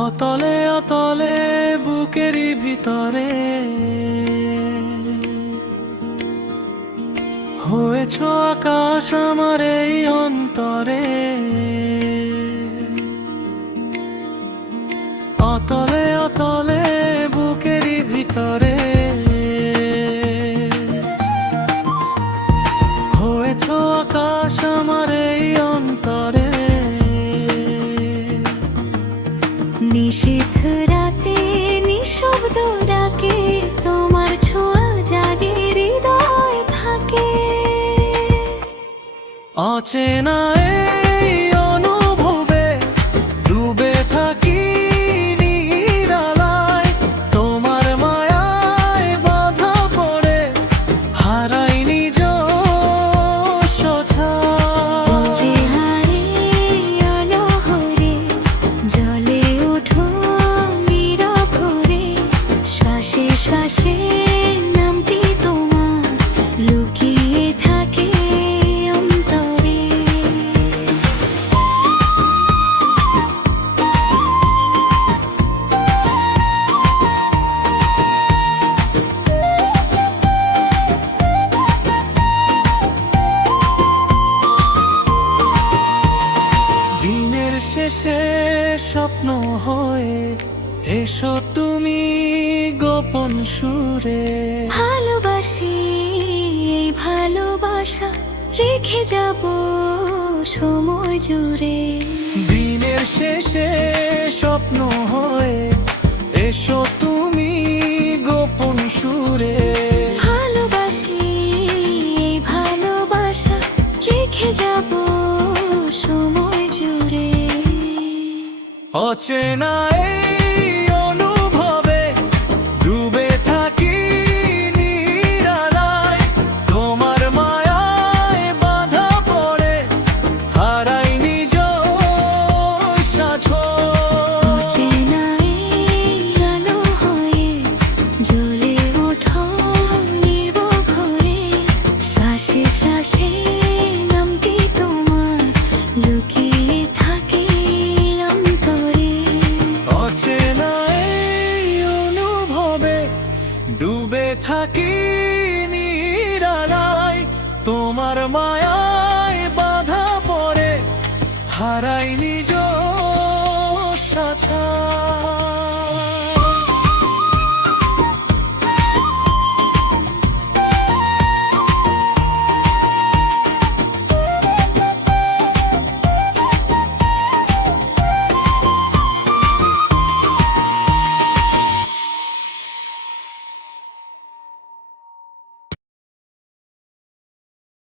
অতলে অতলে বুকেরই ভিতরে হয়েছ আকাশ আমার এই অন্তরে। অতলে অতলে বুকেরই ভিতরে হয়েছ আকাশ আমার এই অন্তরে। নিশীথ রাতে নিঃশব্দ ডাকে তোমার ছোঁয়া জাগে হৃদয় থাকে। অচেনা এই অনুভবে ডুবে থাকি নিরালায়, তোমার মায়ায় বাধা পড়ে হারাই নিজ সোছায়। যে হারে অনহরে জলে ওঠো নীরব ভরে, শ্বাসে শ্বাসে নামটি তোমার লুকিয়ে থাকে অন্তরে। দিনের শেষে স্বপ্ন হয়ে এসো তুমি গোপন সুরে। ভালোবাসি এই ভালোবাসা রেখে যাব সময় জুড়ে। দিনের শেষে স্বপ্ন হয়ে এসো তুমি গোপন সুরে। ভালোবাসি এই ভালোবাসা রেখে যাব সময় জুড়ে। অচেনা এই